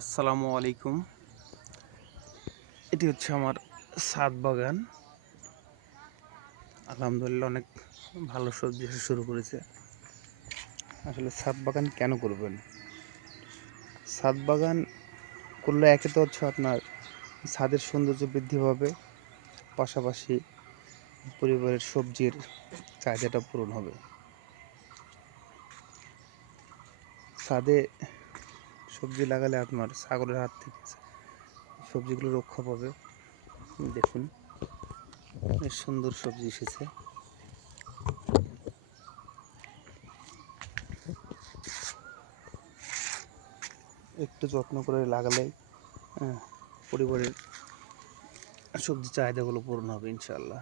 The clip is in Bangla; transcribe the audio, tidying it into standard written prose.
আসসালামু আলাইকুম। এটি হচ্ছে আমার ছাদ বাগান। আলহামদুলিল্লাহ অনেক ভালো সবজি এসে শুরু করেছে। আসলে ছাদ বাগান কেন করবেন? ছাদ বাগান করলে একে তো হচ্ছে আপনার ছাদের সৌন্দর্য বৃদ্ধি পাবে, পাশাপাশি পরিবারের সবজির চাহিদাটা পূরণ হবে। ছাদে সবজি লাগালে আপনার ছাগলের হাত থেকে সবজিগুলো রক্ষা পাবে। দেখুন, বেশ সুন্দর সবজি এসেছে। একটু যত্ন করে লাগালেই পরিবারের সবজি চাহিদাগুলো পূরণ হবে ইনশাআল্লাহ।